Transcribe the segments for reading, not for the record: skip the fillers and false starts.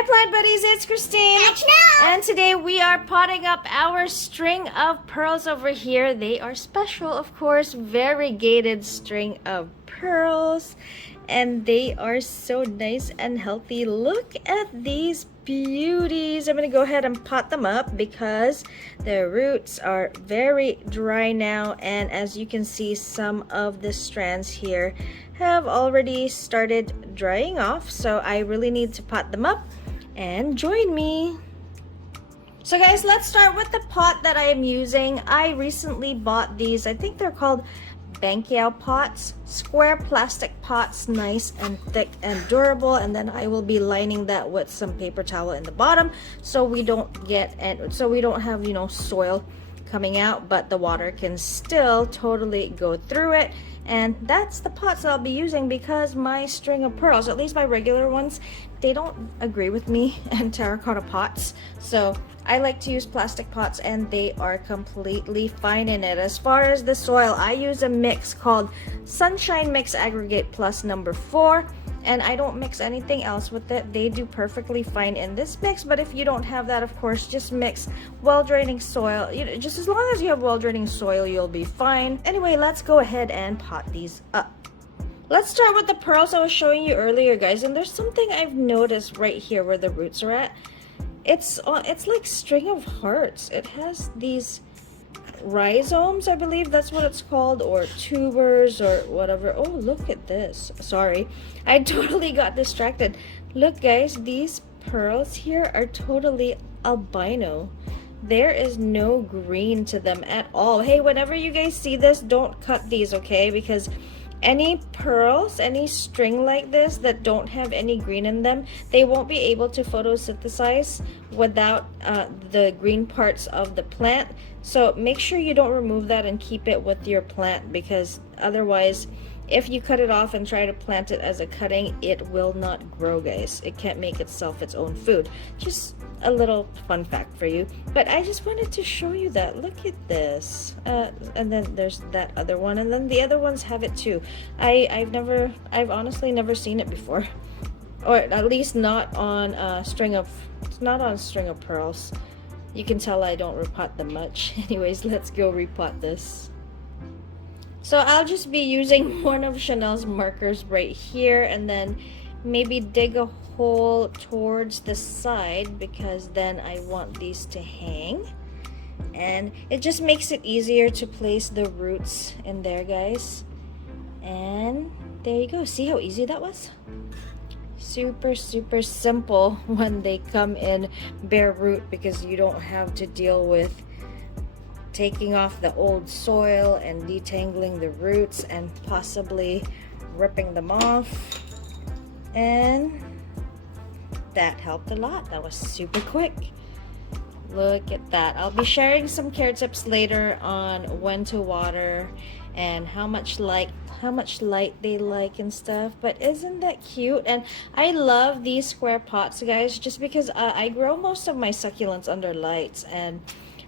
Hi plant buddies, it's Christine. And today we are potting up our string of pearls over here. They are special, of course, variegated string of pearls. And they are so nice and healthy. Look at these beauties. I'm going to go ahead and pot them up because their roots are very dry now. And as you can see, some of the strands here have already started drying off. So I really need to pot them up. And join me. So guys, let's start with the pot that I am using. I recently bought these. I think they're called Bankiao pots, square plastic pots, nice and thick and durable. And then I will be lining that with some paper towel in the bottom so we don't have, you know, soil coming out, but the water can still totally go through it. And that's the pots I'll be using because my string of pearls, at least my regular ones, they don't agree with me and terracotta pots. So I like to use plastic pots and they are completely fine in it. As far as the soil, I use a mix called Sunshine Mix Aggregate Plus number 4. And I don't mix anything else with it. They do perfectly fine in this mix, but if you don't have that, of course, just mix well-draining soil. You know, just as long as you have well-draining soil, you'll be fine. Anyway, let's go ahead and pot these up. Let's start with the pearls I was showing you earlier, guys. And there's something I've noticed right here where the roots are at. It's like string of hearts. It has these rhizomes, I believe that's what it's called, or tubers or whatever. Oh, look at this. Sorry, I totally got distracted. Look guys, these pearls here are totally albino. There is no green to them at all. Hey, whenever you guys see this, don't cut these, okay? Because any pearls, any string like this that don't have any green in them, they won't be able to photosynthesize without the green parts of the plant. So make sure you don't remove that and keep it with your plant, because otherwise if you cut it off and try to plant it as a cutting, it will not grow, guys. It can't make itself its own food. Just a little fun fact for you, but I just wanted to show you that. Look at this. And then there's that other one, and then the other ones have it too. I've honestly never seen it before, or at least not on string of pearls. You can tell I don't repot them much. Anyways, let's go repot this. So I'll just be using one of Chanel's markers right here, and then maybe dig a hole towards the side because then I want these to hang. And it just makes it easier to place the roots in there, guys. And there you go. See how easy that was? Super simple when they come in bare root, because you don't have to deal with taking off the old soil and detangling the roots and possibly ripping them off. And that helped a lot. That was super quick. Look at that. I'll be sharing some care tips later on when to water and how much light they like and stuff. But isn't that cute? And I love these square pots, guys, just because I grow most of my succulents under lights, and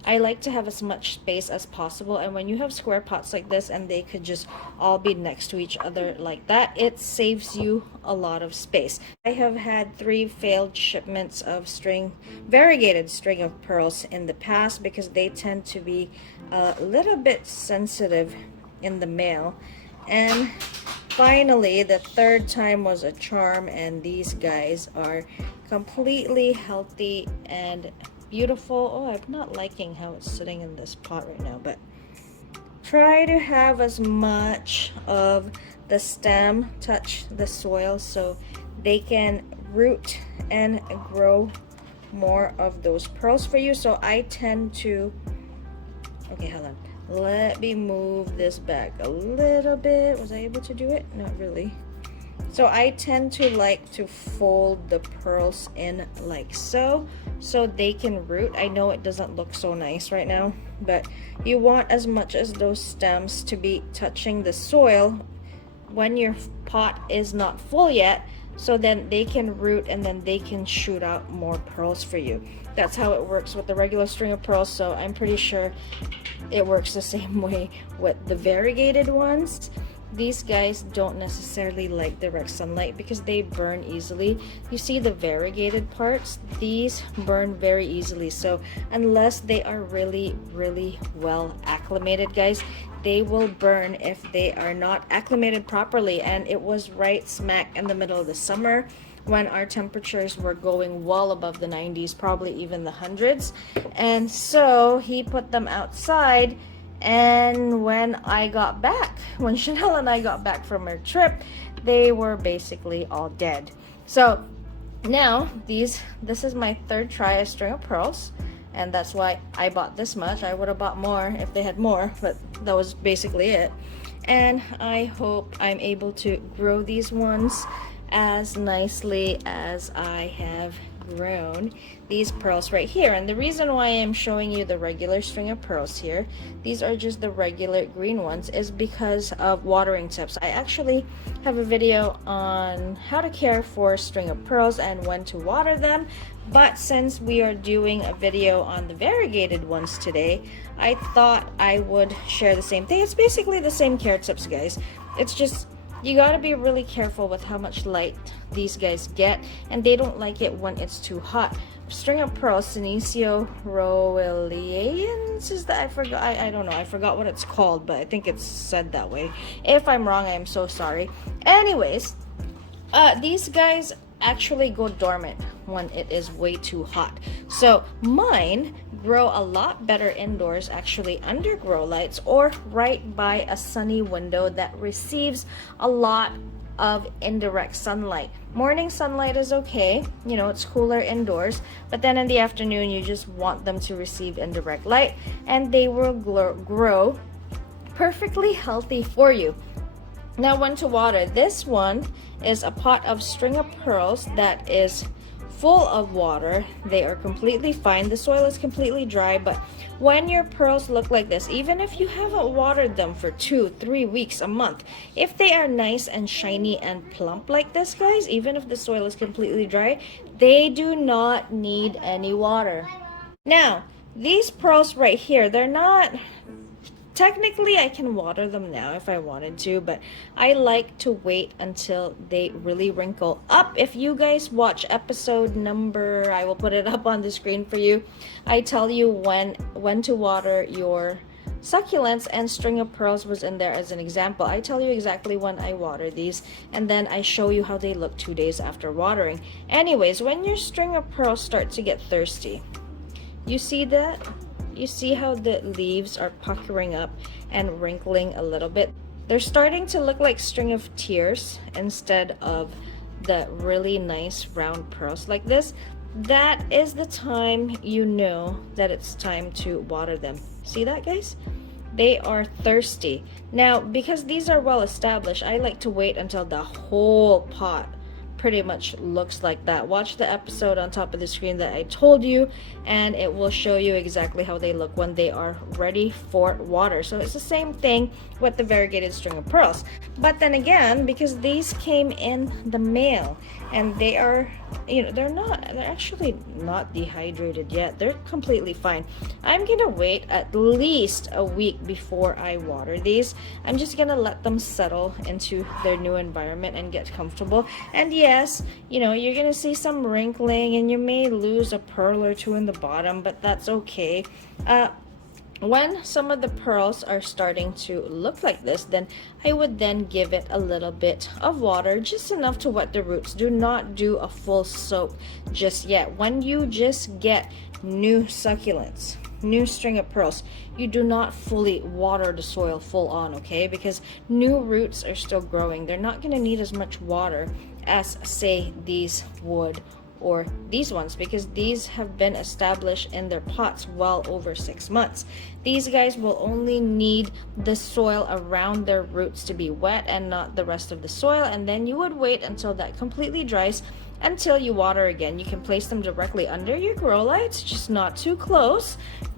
I like to have as much space as possible. And when you have square pots like this and they could just all be next to each other like that, it saves you a lot of space. I have had 3 failed shipments of variegated string of pearls in the past because they tend to be a little bit sensitive in the mail. And finally, the 3rd time was a charm, and these guys are completely healthy and beautiful. Oh, I'm not liking how it's sitting in this pot right now, but try to have as much of the stem touch the soil so they can root and grow more of those pearls for you. So I tend to, okay, hold on, let me move this back a little bit. Was I able to do it? Not really. So I tend to like to fold the pearls in like so they can root. I know it doesn't look so nice right now, but you want as much as those stems to be touching the soil when your pot is not full yet, so then they can root and then they can shoot out more pearls for you. That's how it works with the regular string of pearls, so I'm pretty sure it works the same way with the variegated ones. these guys don't necessarily like direct sunlight because they burn easily. You see the variegated parts, these burn very easily. So unless they are really well acclimated, guys, they will burn if they are not acclimated properly. And it was right smack in the middle of the summer when our temperatures were going well above the 90s, probably even the hundreds. And so he put them outside, and when I got back, when Chanel and I got back from our trip, they were basically all dead. So now this is my third try at string of pearls, and that's why I bought this much. I would have bought more if they had more, but that was basically it. And I hope I'm able to grow these ones as nicely as I have grown these pearls right here. And the reason why I'm showing you the regular string of pearls here, these are just the regular green ones, is because of watering tips. I actually have a video on how to care for string of pearls and when to water them, but since we are doing a video on the variegated ones today, I thought I would share the same thing. It's basically the same care tips, guys. It's just you gotta be really careful with how much light these guys get, and they don't like it when it's too hot. String of pearls, Senecio roelians, is that? I don't know, I forgot what it's called, but I think it's said that way. If I'm wrong, I'm so sorry. Anyways, these guys actually go dormant when it is way too hot. So mine grow a lot better indoors, actually under grow lights or right by a sunny window that receives a lot of indirect sunlight. Morning sunlight is okay, you know, it's cooler indoors, but then in the afternoon you just want them to receive indirect light, and they will grow perfectly healthy for you. Now, when to water. This one is a pot of string of pearls that is full of water. They are completely fine. The soil is completely dry, but when your pearls look like this, even if you haven't watered them for 2-3 weeks, a month, if they are nice and shiny and plump like this, guys, even if the soil is completely dry, they do not need any water. Now, these pearls right here, they're not... Technically, I can water them now if I wanted to, but I like to wait until they really wrinkle up. If you guys watch episode number, I will put it up on the screen for you, I tell you when to water your succulents, and string of pearls was in there as an example. I tell you exactly when I water these, and then I show you how they look 2 days after watering. Anyways, when your string of pearls start to get thirsty, you see that? You see how the leaves are puckering up and wrinkling a little bit? They're starting to look like string of tears instead of the really nice round pearls like this. That is the time you know that it's time to water them. See that, guys? They are thirsty. Now, because these are well established, I like to wait until the whole pot pretty much looks like that. Watch the episode on top of the screen that I told you, and it will show you exactly how they look when they are ready for water. So it's the same thing with the variegated string of pearls. But then again, because these came in the mail and they are, you know, they're actually not dehydrated yet. They're completely fine. I'm gonna wait at least a week before I water these. I'm just gonna let them settle into their new environment and get comfortable. And yes, you know, you're gonna see some wrinkling and you may lose a pearl or two in the bottom, but that's okay. When some of the pearls are starting to look like this, then I would then give it a little bit of water, just enough to wet the roots. Do not do a full soak just yet. When you just get new succulents, new string of pearls, you do not fully water the soil full on, okay? Because new roots are still growing. They're not going to need as much water as, say, these would, or these ones, because these have been established in their pots well over 6 months. These guys will only need the soil around their roots to be wet and not the rest of the soil, and then you would wait until that completely dries until you water again. You can place them directly under your grow lights, just not too close,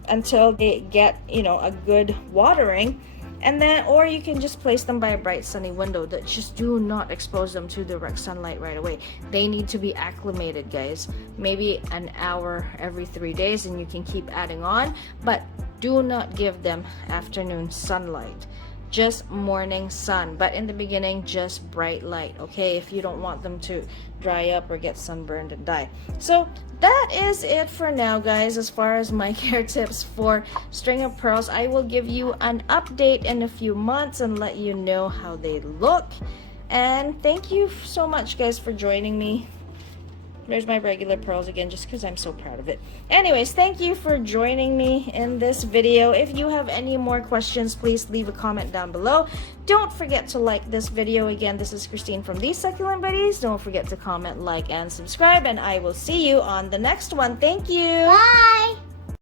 until they get, you know, a good watering. And then, or you can just place them by a bright sunny window. That just do not expose them to direct sunlight right away. They need to be acclimated, guys. Maybe an hour every 3 days, and you can keep adding on, but do not give them afternoon sunlight. just morning sun. But in the beginning, just bright light, okay? If you don't want them to dry up or get sunburned and die. So that is it for now, guys, as far as my care tips for string of pearls. I will give you an update in a few months and let you know how they look. And thank you so much, guys, for joining me. There's my regular pearls again, just because I'm so proud of it. Anyways, thank you for joining me in this video. If you have any more questions, please leave a comment down below. Don't forget to like this video. Again, this is Christine from These Succulent Buddies. Don't forget to comment, like, and subscribe, and I will see you on the next one. Thank you. Bye.